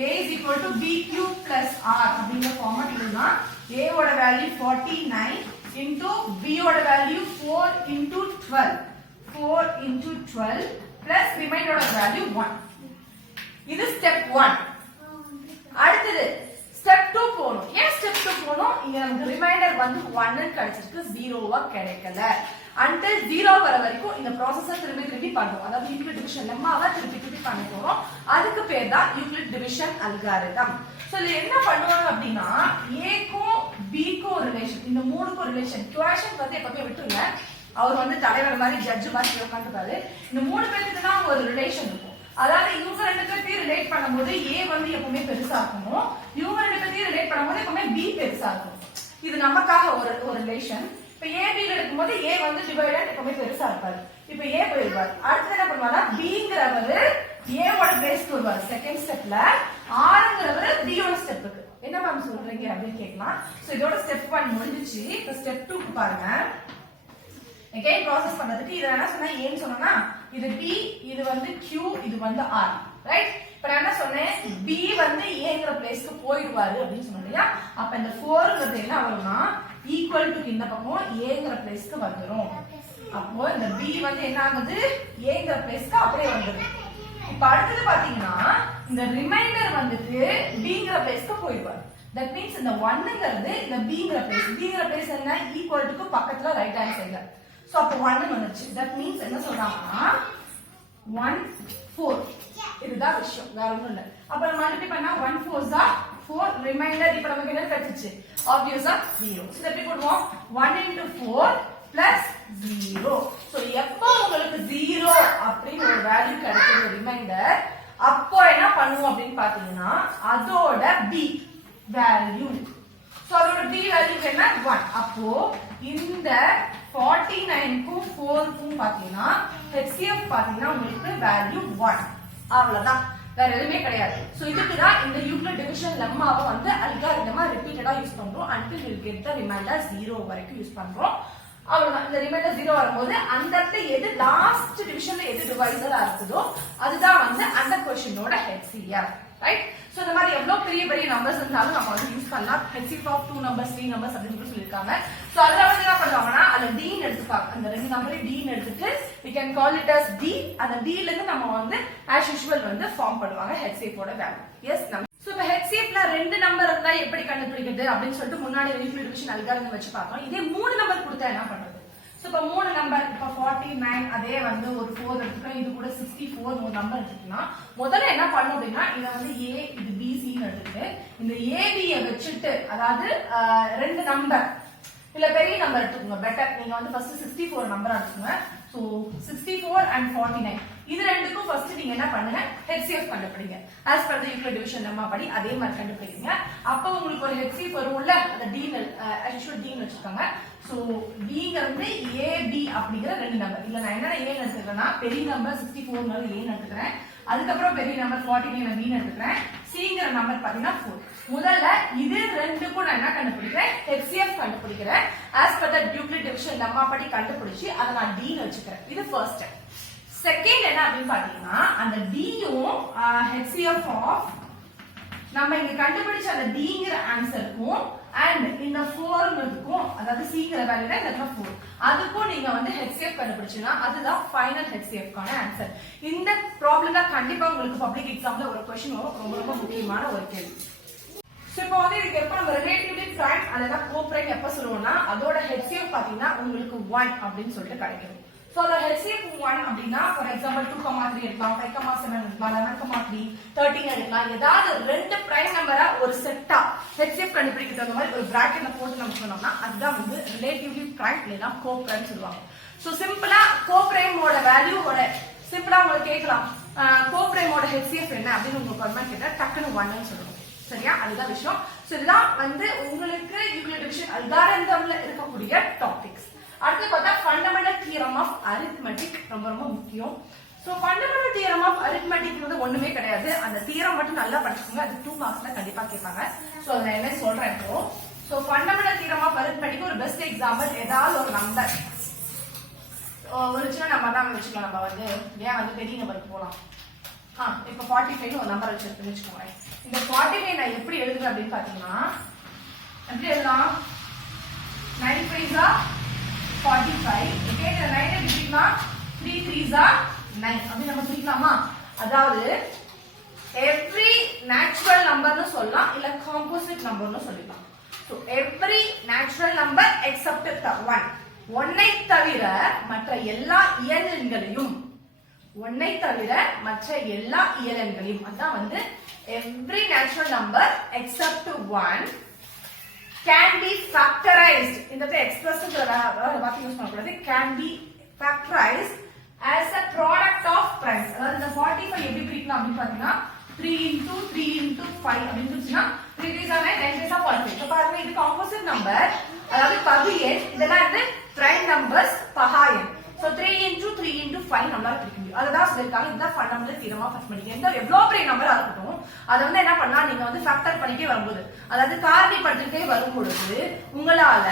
a is equal to b cube plus r அப்படிங்கிற ஃபார்மட் எழுதலாம். a ஓட வேல்யூ 49 into b ஓட value 4 into 12. 4 into 12 plus remainder ஓட வேல்யூ 1. இது ஸ்டெப் 1. அடுத்தது ஸ்டெப் 2 போணும். ஏன் ஸ்டெப் 2 போணும்? இங்க நமக்கு ரிமைண்டர் வந்து 1 கிடைச்சிருக்கு, 0வா கிடைக்கல. until 0 வர வரைக்கும் இந்த ப்ராசஸை திருப்பி பண்ணுவோம். அதாவது யூக்ளிட் டிவிஷன் லெம்மாவை திருப்பி பண்ண போறோம். அதுக்கு பேர் தான் யூக்ளிட் டிவிஷன் அல்காரிதம். சோ இதுல என்ன பண்ணுவாங்க அப்படின்னா ஏக்கும் பிக்கும் ரிலேஷன், இந்த மூணுக்கும் ரிலேஷன். குவேஷன் வந்து எப்பவுமே விட்டுருங்க, அவர் வந்து தலைவர் மாதிரி ஜட்ஜ் மாதிரி உட்காந்துருக்காரு. இந்த 3 பேருக்கு தான் ஒரு ரிலேஷன் இருக்கும். அதாவது இவங்க 2 பேர்த்தையும் ரிலேட் பண்ணும்போது ஏ வந்து எப்பவுமே பெருசா இருக்கணும், இவங்க 2 பேர்த்தையும் ரிலேட் பண்ணும்போது எப்பவுமே பி பெருசா இருக்கும். இது நமக்காக ஒரு ரிலேஷன். இப்ப ஏ பி இருக்கும்போது ஏ வந்து டிவைடட் எப்பவுமே பெருசா இருப்பாரு. இப்ப ஏ போயிருவாரு. அடுத்து என்ன பண்ணுவாருன்னா பிங்கிறவரு ஏவோட பேஸ்க்கு வருவாரு செகண்ட் ஸ்டெப்ல, ஆறுங்கிறவரு பியோட ஸ்டெப்புக்கு. என்ன மேம் சொல்றீங்க அப்படின்னு கேட்கலாம். சோ இதோட ஸ்டெப் 1 முடிஞ்சிச்சு. இப்ப ஸ்டெப் 2க்கு பாருங்க. again ப்ராசஸ் பண்றதுக்கு இத என்ன சொன்னா ஏன்னு சொன்னா இது b, இது வந்து q, இது வந்து r, ரைட்? இப்ப நான் என்ன சொன்னேன்? b வந்து aங்கற பிளேஸ்க்கு போயிடுவாரு அப்படின்னு சொன்னேன்லையா? அப்ப இந்த 4ங்கிறது என்ன வரும்னா ஈக்குவல் டு இந்த பக்கம் aங்கற பிளேஸ்க்கு வந்துரும். அப்போ இந்த b வந்து என்ன ஆகுது? aங்கற பிளேஸ்க்கு அப்படியே வந்துரும். இப்ப அடுத்து பாத்தீங்கன்னா இந்த ரிமைண்டர் வந்துட்டு bங்கற பிளேஸ்க்கு போயிடுவாரு. that means இந்த 1ங்கிறது இந்த bங்கற பிளேஸ் என்ன? ஈக்குவல் டுக்கு பக்கத்துல ரைட் ஹேண்ட் சைடுல. சோ அப்ப 1 வந்துச்சு. that means என்ன சொல்றாங்கன்னா 1 4. இதுதான் விஷயம், வேற ஒண்ணும் இல்ல. அப்ப மல்டிப்ளை பண்ணா 1 4s are 4, ரிமைண்டர் இப்ப நமக்கு என்ன கிடைச்சிச்சு? obviously 0. சோ எப்படி போடுவோம்? 1 into 4 plus 0. சோ எப்போ உங்களுக்கு 0 அப்படின ஒரு வேல்யூ கிடைக்குது ரிமைண்டர், அப்போ என்ன பண்ணுவோம் அப்படினு பாத்தீங்கன்னா அதோட b வேல்யூ, சோ அதோட b வேல்யூ என்ன? 1. அப்போ இந்த 49க்கும் 4க்கும் பாத்தீங்கன்னா HCF பாத்தீங்கன்னா உங்களுக்கு வேல்யூ 1. அவ்வளவுதான், வேற எதுவுமே கிடையாது. சோ இதுக்கு தான் இந்த யூக்ளிட் டிவிஷன் லெம்மாவை வந்து அல்காரிதமா ரிப்பீட்டடா யூஸ் பண்றோம். until we get the remainder 0 வரைக்கும் யூஸ் பண்றோம். அவ்வளவுதான். இந்த ரிமைண்டர் 0 வரும்போது அந்த இடத்துல எது லாஸ்ட் டிவிஷன்ல எது டிவைசரா இருக்குதோ அதுதான் வந்து அந்த क्वेश्चनோட HCF, ரைட்? சோ இந்த மாதிரி எவ்வளவு பெரிய நம்பர்ஸ் இருந்தாலும் நம்ம வந்து யூஸ் பண்ணலாம். HCF of 2 numbers 3 numbers அப்படின்னு சொல்லிருக்காங்க. சோ அதுல வந்து என்ன பண்ணுவாங்கன்னா அந்த d ன்னு எடுத்துப்பாங்க. அந்த ரெண்டு நம்பரை d ன்னு எடுத்துட்டு we can call it as d. அந்த d ல இருந்து நம்ம வந்து as usual வந்து ஃபார்ம் பண்ணுவாங்க HCF ஓட வேல்யூ. எஸ் நம்ம சோ இப்ப HCF ல ரெண்டு நம்பர் இருந்தா எப்படி கண்டுபிடிக்கிறது அப்படின்னு சொல்லிட்டு முன்னாடி யூக்ளிட் டிவிஷன் அல்காரிதம் வச்சு பார்த்தோம். இதே 3 நம்பர் கொடுத்தா என்ன பண்றது? சோ இப்ப 3 நம்பர், இப்ப 49, அதே வந்து ஒரு 4 எடுத்துக்கலாம், இது கூட 64 ஒரு நம்பர் எடுத்துக்கலாம். முதல்ல என்ன பண்ணணும் அப்படின்னா இத வந்து a, இது b, c ன்னு எடுத்துட்டு இந்த ab ய வச்சிட்டு, அதாவது ரெண்டு நம்பர் இல்ல பெரிய நம்பர் எடுத்துக்கோங்க பெட்டர். நீங்க வந்து ஃபர்ஸ்ட் 64 நம்பர் எடுத்துக்கோங்க. சோ 64 and 49 இது ரெண்டுக்கும் ஃபர்ஸ்ட் நீங்க என்ன பண்ணுங்க? HCF கண்டுபிடிங்க. as per the Euclid division lemma படி அதே மாதிரி கண்டுபிடிங்க. அப்ப உங்களுக்கு ஒரு HCF வரும்ல, அந்த d ன்னு as usual d ன்னு வெச்சுக்கோங்க. சோ bங்கிறது ab அப்படிங்கற ரெண்டு நம்பர். இல்ல நான் என்ன a ன்னு எடுத்துக்கறேன்னா பெரிய நம்பர் 64 னால a ன்னு எடுத்துக்கறேன். அதுக்கு அப்புறம் பெரிய நம்பர் 49 ன b ன்னு எடுத்துக்கறேன். cங்கற நம்பர் பாத்தீங்கன்னா 4. முதல்ல இது ரெண்டுக்கும் நான் என்ன கண்டுபிடிக்கிறேன்? HCF கண்டுபிடிக்கிறேன். as per the Euclid division lemma படி கண்டுபிடிச்சி அத நான் d ன்னு வெச்சுக்கறேன். இது ஃபர்ஸ்ட் ஸ்டெப். செகண்ட் என்ன அப்படின்னு பாத்தீங்கன்னா அந்த d யும் HCF ஆஃப் நம்ம இங்க கண்டுபிடிச்ச அந்த dங்கற ஆன்சருக்கும் and இந்த 4ங்கிறதுக்கும், அதாவது cங்கற வேல்யூல இந்த 4 அதுக்கும் நீங்க வந்து HCF கண்டுபிடிச்சீங்கன்னா அதுதான் ஃபைனல் HCF கான ஆன்சர். இந்த ப்ராப்ளம்ல கண்டிப்பா உங்களுக்கு பப்ளிக் எக்ஸாம்ல ஒரு क्वेश्चन வரும், ரொம்ப முக்கியமான ஒரு கேள்வி. சோ இப்போ வந்து இதுக்கு எப்ப நம்ம ரிலேட்டிவ்லி பிரைம் அல்லது கோப்ரைம் எப்ப சொல்லுவோம்னா அதோட HCF பாத்தீங்கன்னா உங்களுக்கு 1 அப்படின்னு சொல்லிட்டு கிடைக்கும். So the HCF 1 அப்படினா for example 2,3 எடுக்கலாம், 5,7 எடுக்கலாம், 11,3, 13 எடுக்கலாம். ஏதாவது ரெண்டு பிரைம் நம்பரா ஒரு செட்டா HCF கண்டுபிடிக்கிறது அந்த மாதிரி ஒரு பிராக்கெட்ல போட்டு நம்ம சொன்னோம்னா அதுதான் வந்து ரிலேட்டிவ்லி பிரைம் இல்லனா கோப்ரைம் சொல்லுவாங்க. சோ சிம்பிளா கோப்ரைமோட வேல்யூவோட சிம்பிளா உங்களுக்கு கேட்கலாம் கோப்ரைமோட HCF என்ன அப்படின்னு உங்களுக்கு கமெண்ட் கேட்டா டக்குனு 1 ன்னு சொல்லுங்க. சரியா? அதுதான் விஷயம். சோ இதுதான் வந்து உங்களுக்கு யூக்ளிட் டிவிஷன் அல்காரிதம்ல இருக்கக்கூடிய டாபிக்ஸ். அடுத்து பார்த்தா ஃபண்டமெண்டல் தியரம் ஆஃப் அரித்மெட்டிக் ரொம்ப ரொம்ப முக்கியம். So fundamental theorem of arithmetic வந்து ஒண்ணுமே கிடையாது. அந்த தியரம் மட்டும் நல்லா படிச்சுக்கோங்க. அது 2 மார்க்ஸ்ல கண்டிப்பா கேட்பாங்க. சோ நான் என்ன சொல்றேன் இப்போ. So fundamental theorem of arithmetic ஒரு பெஸ்ட் எக்ஸாம்பிள் ஏதாவது ஒரு நம்பர் ஒரு சின்ன நம்பர் தான் வச்சுக்கலாம். நம்ம வந்து ஏன் வந்து பெரிய நம்பருக்கு போலாம். இப்போ 45 ஒரு நம்பர் வச்சிருக்குன்னு வச்சுக்கோங்க. இந்த 45 நான் எப்படி எழுதுறேன் அப்படின்னு பாத்தீங்கன்னா எப்படி எழுதலாம் 9 5s are 45. ஓகே இந்த 9 எப்படினா 3 3s are 9 அப்படி நம்ம பிரிக்கலாமா? அதாவது every natural numberனு சொல்லலாம் இல்ல composite numberனு சொல்லலாம். So every natural number except the one. ஒன்னை தவிர மற்ற எல்லா இயலெண்களையும் அதான் வந்து every natural number except one can be factorized. இந்த express வார்த்தை யூஸ் பண்ணக்கூடாது. can be factorized as a product of primes. அதாவது இந்த 45 எப்படி பிரிக்கலாம் அப்படின்னு பாத்தீங்கன்னா 3 into 3 into 5 அப்படின்னு சொல்லிச்சுன்னா 3 3s are 9 9 3s are 45. இப்போ பாருங்க இது காம்போசிட் நம்பர் அதாவது பகு எண். இதெல்லாம் வந்து prime numbers பகா எண். So 3 into 3 into 5 நம்மளால பிரிக்க முடியும். அதுதான் சொல்லிருக்காங்க. இதுதான் ஃபண்டமெண்டல் தியரம் ஆஃப் அரித்மெட்டிக். எவ்வளவு பெரிய நம்பரா இருக்கட்டும் அதை வந்து என்ன பண்ணா நீங்க வந்து ஃபேக்டர் பண்ணிட்டே வரும்போது அதாவது காரணிப்படுத்திட்டே வரும் பொழுது உங்களால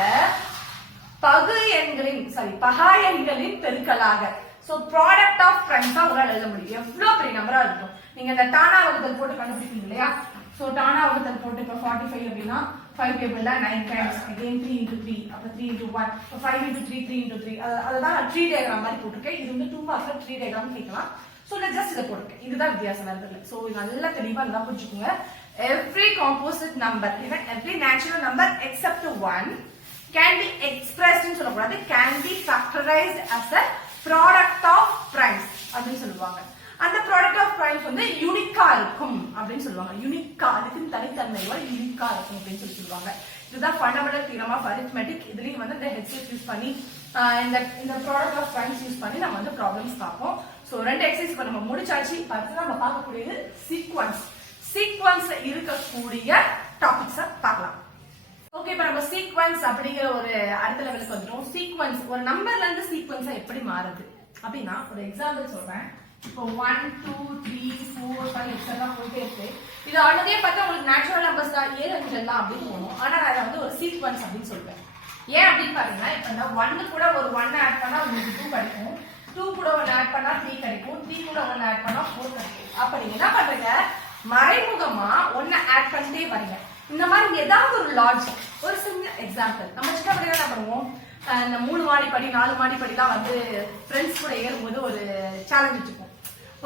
பகா எண்களின் பெருக்கலாக சோ ப்ராடக்ட் ஆஃப் பிரைம்ஸ் உங்களால எழுத முடியும். எவ்வளவு பெரிய நம்பரா இருக்கட்டும். நீங்க இந்த டானா வகுத்தல் போட்டு கண்டுபிடிப்பீங்க இல்லையா? சோ டானா வகுத்தல் போட்டு இப்ப 45 அப்படின்னா 5 டேபிள்ல 9 times again 3 into 3 அப்ப 3 into 1 so 5 into 3 3 into 3 அதுதான் நான் ட்ரீ டயகிராம் மாதிரி போட்டுருக்கேன். இது வந்து 2 மார்க்ஸ்ல ட்ரீ டயகிராம் கேட்கலாம். சோ நான் ஜஸ்ட் இத போட்டுருக்கேன். இதுதான் வித்தியாசம் வேற. சோ நல்லா தெளிவா நல்லா புரிஞ்சுக்கோங்க. every composite number even every natural number except one can be expressed ன்னு சொல்லக்கூடாது can be factorized as a product of primes அப்படின்னு சொல்லுவாங்க. அந்த ப்ராடக்ட் ஆஃப் பிரைம்ஸ் வந்து யூனிக்கா இருக்கும் அப்படின்னு சொல்லுவாங்க. யூனிக்கா அதுக்கு தனித்தன்மையோட யூனிக்கா இருக்கும் அப்படின்னு சொல்லுவாங்க. இதுதான் ஃபண்டமெண்டல் தியரம் ஆஃப் அரித்மெட்டிக். இதுலயும் வந்து இந்த ஹெச்எஸ் யூஸ் பண்ணி இந்த ப்ராடக்ட் ஆஃப் பிரைம்ஸ் யூஸ் பண்ணி நம்ம வந்து ப்ராப்ளம்ஸ் பார்ப்போம். சோ 2 எக்ஸசைஸ் இப்ப நம்ம முடிச்சாச்சு. அடுத்து நம்ம பார்க்கக்கூடியது சீக்வன்ஸ்ல இருக்கக்கூடிய டாபிக்ஸ பார்க்கலாம். ஓகே இப்ப நம்ம சீக்வன்ஸ் அப்படிங்கிற ஒரு அடுத்த லெவலுக்கு வந்துடும். சீக்வன்ஸ் ஒரு நம்பர்ல இருந்து சீக்வன்ஸா எப்படி மாறுது அப்படின்னா ஒரு எக்ஸாம்பிள் சொல்றேன். இப்போ 1 2 3 4 5 எக்ஸெட்ரா போயிட்டே இருக்கு. இது ஆல்ரெடி பார்த்தா உங்களுக்கு நேச்சுரல் நம்பர்ஸ் தான் ஏழெண்கள்லாம் அப்படின்னு தோணும். ஆனா நான் வந்து ஒரு சீக்வன்ஸ் அப்படின்னு சொல்றேன். ஏன் அப்படின்னு பாத்தீங்கன்னா இப்ப இந்த 1 கூட ஒரு 1 ஆட் பண்ணா உங்களுக்கு 2 கிடைக்கும். 2 கூட 1 ஆட் பண்ணா 3 கிடைக்கும். 3 கூட 1 ஆட் பண்ணா 4 கிடைக்கும். அப்ப நீங்க என்ன பண்றீங்க மறைமுகமா 1 ஆட் பண்ணிட்டே வரீங்க. இந்த மாதிரி ஏதாவது ஒரு லாஜிக் ஒரு சின்ன எக்ஸாம்பிள் நம்ம சின்ன பிள்ளைங்க என்ன பண்ணுவோம் இந்த 3 மாடி படி 4 மாடி படிலாம் வந்து ஃப்ரெண்ட்ஸ் கூட ஏறும்போது ஒரு சேலஞ்ச் வச்சுப்போம்.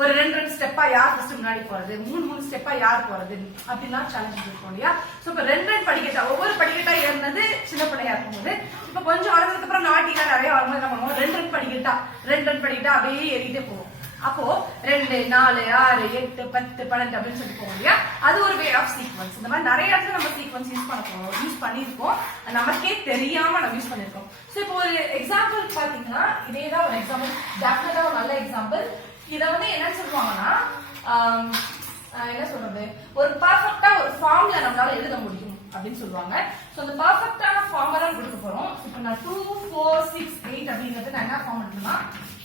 ஒரு 2 ஸ்டெப்பா யார் ஃபர்ஸ்ட் முன்னாடி போறது 3 ஸ்டெப்பா யார் போறது அப்படிலாம் சேலஞ்ச் இருக்கும் இல்லையா? சோ இப்ப 2 படிக்கட்டா ஒவ்வொரு படிக்கட்டா ஏறினது சின்ன பிள்ளையா இருக்கும்போது இப்ப கொஞ்சம் வளர்ந்ததுக்கு அப்புறம் நாட்டினா நிறைய வரும்போது என்ன பண்ணுவோம் 2 படிக்கட்டா அப்படியே ஏறிட்டே போவோம். அப்போ 2 4 6 8 10 12 அப்படின்னு சொல்லி போவோம் இல்லையா? அது ஒரு வே ஆஃப் சீக்வன்ஸ். இந்த மாதிரி நிறைய இடத்துல நம்ம சீக்வன்ஸ் யூஸ் பண்ணிருக்கோம். நமக்கே தெரியாம நம்ம யூஸ் பண்ணிருக்கோம். சோ இப்போ ஒரு எக்ஸாம்பிள் பாத்தீங்கன்னா இதேதான் ஒரு எக்ஸாம்பிள் டெஃபினட்டா ஒரு நல்ல எக்ஸாம்பிள். இத வந்து என்ன சொல்லுவாங்கன்னா என்ன சொல்றது ஒரு பர்ஃபெக்ட்டா ஒரு ஃபார்ம்ல நம்மளால எழுத முடியும் அப்படின்னு சொல்லுவாங்க. சோ அந்த பர்ஃபெக்ட்டான ஃபார்முலா கொடுக்க போறோம். இப்போ நான் 2 4 6 8 அப்படிங்கிறது நான் என்ன ஃபார்ம் எடுத்தேன்னா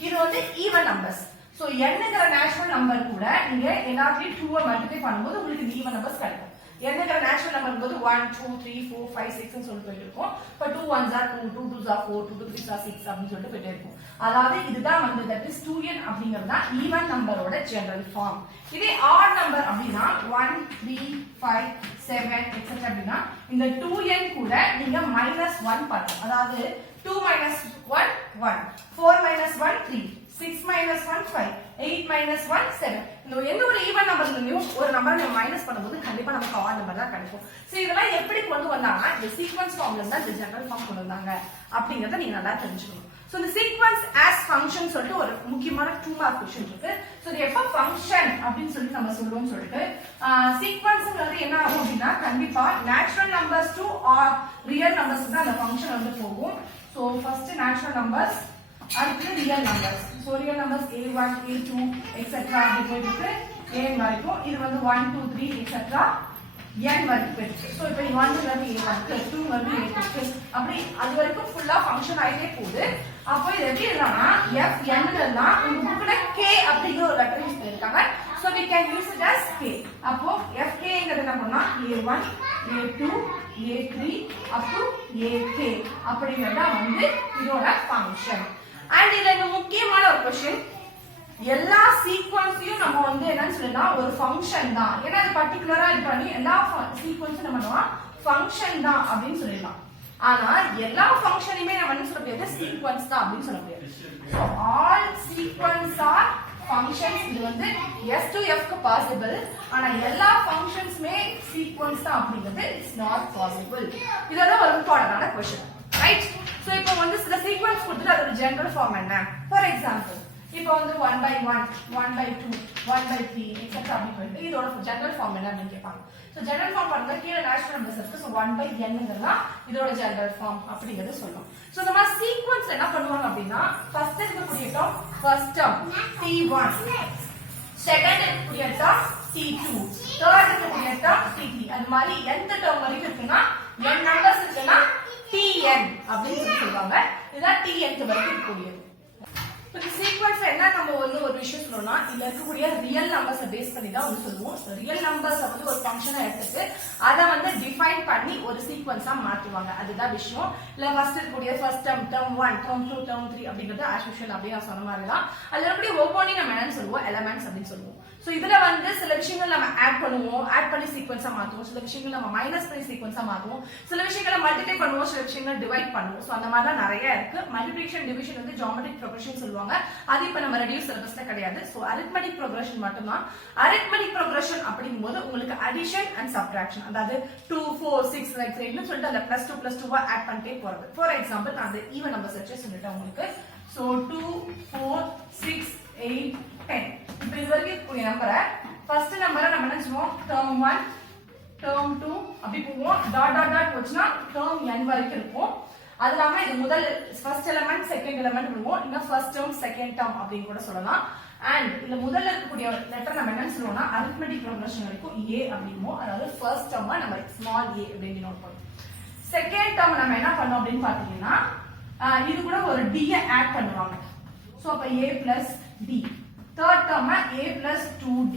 இது வந்து ஈவன் நம்பர்ஸ். சோ என்னங்கிற நேச்சுரல் நம்பர் கூட நீங்க எல்லாத்தையும் 2 மல்டிப்ளை பண்ணும்போது உங்களுக்கு ஈவன் நம்பர்ஸ் கிடைக்கும். என்னங்கிற நேச்சுரல் நம்பர் போது 1 2 3 4 5 6 ன்னு சொல்லிட்டு போயிருக்கும். இப்ப 2 1s are 2 2 2s are 4 2 2 3s are 6 அப்படின்னு சொல்லிட்டு போயிட்டே இருக்கும். அதாவது இதுதான் வந்து தட் இஸ் 2n அப்படிங்கிறது தான் ஈவன் நம்பரோட ஜெனரல் ஃபார்ம். இதே ஆட் நம்பர் அப்படின்னா 1 3 5 7 எக்ஸெட்ரா அப்படின்னா இந்த 2n கூட நீங்க -1 பண்ணணும். அதாவது 2 - 1 1 4 - 1 3 6 - 1 5 8 - 1 7 இந்த எந்த ஒரு ஈவன் நம்பர்லயும் ஒரு நம்பரை நம்ம மைனஸ் பண்ணும்போது கண்டிப்பா நமக்கு ஆட் நம்பர் தான் கிடைக்கும். சோ இதெல்லாம் எப்படி கொண்டு வந்தாங்கன்னா இந்த சீக்வென்ஸ் ஃபார்ம்ல இருந்தா இந்த ஜெனரல் ஃபார்ம் கொண்டு வந்தாங்க அப்படிங்கறத நீங்க நல்லா தெரிஞ்சுக்கணும். சோ இந்த சீக்வென்ஸ் ஆஸ் ஃபங்க்ஷன் சொல்லிட்டு ஒரு முக்கியமான 2 மார்க் क्वेश्चन இருக்கு. சோ இது எப்ப ஃபங்க்ஷன் அப்படினு சொல்லி நம்ம சொல்றோம்னு சொல்லிட்டு சீக்வென்ஸ்ங்கிறது என்ன ஆகும் அப்படின்னா கண்டிப்பா natural numbers to R real numbers தான் அந்த ஃபங்க்ஷன் வந்து போகும். சோ ஃபர்ஸ்ட் நேச்சுரல் நம்பர்ஸ் அடுத்து real numbers. So real numbers a1 a2 etcetera அப்படி போயிட்டு an வரைக்கும் இது வந்து 1 2 3 எக்ஸெட்ரா n வரைக்கும் இருக்கு. சோ இப்போ 1 ங்கிறது a1 + 2 ங்கிறது a2 அப்படி அது வரைக்கும் ஃபுல்லா ஃபங்க்ஷன் ஆயிட்டே போகுது. அப்போ இது எப்படி எழுதலாம்னா fn ன்னா உங்க புக்ல k அப்படிங்கிற ஒரு லெட்டர் யூஸ் பண்ணிருக்காங்க. so we can use it as k. அப்போ fk ங்கிறது என்ன பண்ணா a1 a2 a3 up to ak அப்படிங்கறத வந்து இதோட ஃபங்க்ஷன். அண்ட் இதுல இந்த முக்கியமான ஒரு क्वेश्चन, எல்லா சீக்வென்ஸையும் நம்ம வந்து என்னன்னு சொல்லலாம் ஒரு ஃபங்க்ஷன் தான். ஏன்னா அது பர்టిక్యులரா இது பண்ணி எல்லா சீக்வென்ஸும் நம்ம என்னவா ஃபங்க்ஷன் தான் அப்படினு சொல்லலாம். ஆனா எல்லா ஃபங்க்ஷனையுமே நம்ம என்ன சொல்ல முடியாது சீக்வென்ஸ் தான் அப்படினு சொல்ல முடியாது. So all sequence are functions. இது வந்து s to f க்கு பாசிபிள். ஆனா எல்லா ஃபங்க்ஷன்ஸ்மே சீக்வென்ஸ் தான் அப்படிங்கிறது இட்ஸ் நாட் பாசிபிள். இதெல்லாம் ஒரு இம்பார்ட்டன்டான क्वेश्चन, ரைட்? சோ இப்போ வந்து சில சீக்வென்ஸ் கொடுத்துட்டு அதோட ஜெனரல் ஃபார்ம் என்ன? ஃபார் எக்ஸாம்பிள் இப்போ வந்து 1/1 1/2 1/3 எக்ஸெட்ரா அப்படி போயிட்டு இதோட ஜெனரல் ஃபார்ம் என்ன அப்படின்னு கேட்பாங்க. சோ ஜெனரல் ஃபார்ம் பாருங்க கீழ நேச்சுரல் நம்பர்ஸ் இருக்கு. சோ 1/n ங்கறலாம் இதோட ஜெனரல் ஃபார்ம் அப்படிங்கறது சொல்றோம். சோ நம்ம சீக்வென்ஸ் என்ன பண்ணுவாங்க அப்படினா ஃபர்ஸ்ட் இருக்கக்கூடிய term first term t1, second இருக்கக்கூடிய டேர்ம் t2, தேர்ட் இருக்கக்கூடிய டேர்ம் t3. அது மாதிரி nth டேர்ம் வரைக்கும் இருக்குன்னா n நம்பர்ஸ் இருக்குன்னா tn அப்படின்னு சொல்லுவாங்க. இதுதான் tnth வரைக்கும் இருக்கக்கூடியது. இந்த சீக்வென்ஸ் என்ன நம்ம வந்து ஒரு விஷயம் சொல்லணும்னா இதுல இருக்கக்கூடிய ரியல் நம்பர்ஸ் பேஸ் பண்ணி தான் வந்து சொல்லுவோம். ரியல் நம்பர்ஸ் வந்து ஒரு ஃபங்க்ஷனா எடுத்துட்டு அதை வந்து டிஃபைன் பண்ணி ஒரு சீக்வென்ஸா மாற்றுவாங்க. அதுதான் விஷயம். இல்ல ஃபர்ஸ்ட் இருக்கக்கூடிய first term term 1 term 2 term 3 அப்படிங்கிறது ஆஸ் யூஷுவல் அப்படியே நான் சொன்ன மாதிரி தான். அதுல இருக்கக்கூடிய ஒவ்வொன்றையும் நம்ம என்னன்னு சொல்லுவோம் எலிமெண்ட்ஸ் அப்படின்னு சொல்லுவோம். சோ இதுல வந்து சில விஷயங்கள் நம்ம ஆட் பண்ணுவோம், ஆட் பண்ணி சீக்வென்ஸா மாத்துவோம். சில விஷயங்கள் நம்ம மைனஸ் பண்ணி சீக்வென்ஸா மாத்துவோம். சில விஷயங்களை மல்டிப்ளை பண்ணுவோம், சில விஷயங்களை டிவைட் பண்ணுவோம். சோ அந்த மாதிரி தான் நிறைய இருக்கு. மல்டிப்ளிகேஷன் டிவிஷன் வந்து ஜியோமெட்ரிக் ப்ரோக்ரஷன் சொல்லுவாங்க. அது இப்ப நம்ம ரெடியூஸ் சிலபஸ்ல கிடையாது. சோ அரித்மெடிக் ப்ரோக்ரஷன் மட்டும் தான். அரித்மெடிக் ப்ரோக்ரஷன் அப்படிங்கும்போது உங்களுக்கு அடிஷன் அண்ட் சப்ட்ராக்ஷன், அதாவது 2 4 6 லைக் ன்னு சொல்லிட்டு அந்த +2 ஆட் பண்ணிட்டே போறது. ஃபார் எக்ஸாம்பிள் நான் அந்த ஈவன் நம்பர்ஸ் வச்சு சொல்லிட்டேன் உங்களுக்கு. சோ 2 4 6 8 10 இப்போ இது வரைக்கும் இருக்கக்கூடிய நம்பரை ஃபர்ஸ்ட் நம்பரை நம்ம என்ன சொல்லுவோம் டேர்ம் 1 டேர்ம் 2 அப்படி போவோம். டாட் டாட் டாட் போச்சுன்னா டேர்ம் n வரைக்கும் இருக்கும். அது இல்லாம இது முதல் ஃபர்ஸ்ட் எலிமெண்ட் செகண்ட் எலிமெண்ட் போடுவோம். இன்னும் ஃபர்ஸ்ட் டேர்ம் செகண்ட் டேர்ம் அப்படின்னு கூட சொல்லலாம். அண்ட் இதுல முதல்ல இருக்கக்கூடிய லெட்டர் நம்ம என்ன சொல்லுவோம்னா அரித்மெடிக் ப்ரோக்ரஷன் வரைக்கும் a அப்படிம்போம். அதாவது ஃபர்ஸ்ட் டேர்ம் நம்ம ஸ்மால் a அப்படின்னு நோட் பண்ணுவோம். செகண்ட் டேர்ம் நம்ம என்ன பண்ணோம் அப்படின்னு பாத்தீங்கன்னா இது கூட ஒரு d ஆட் பண்ணுவாங்க. சோ அப்ப a plus d. Third term a plus 2d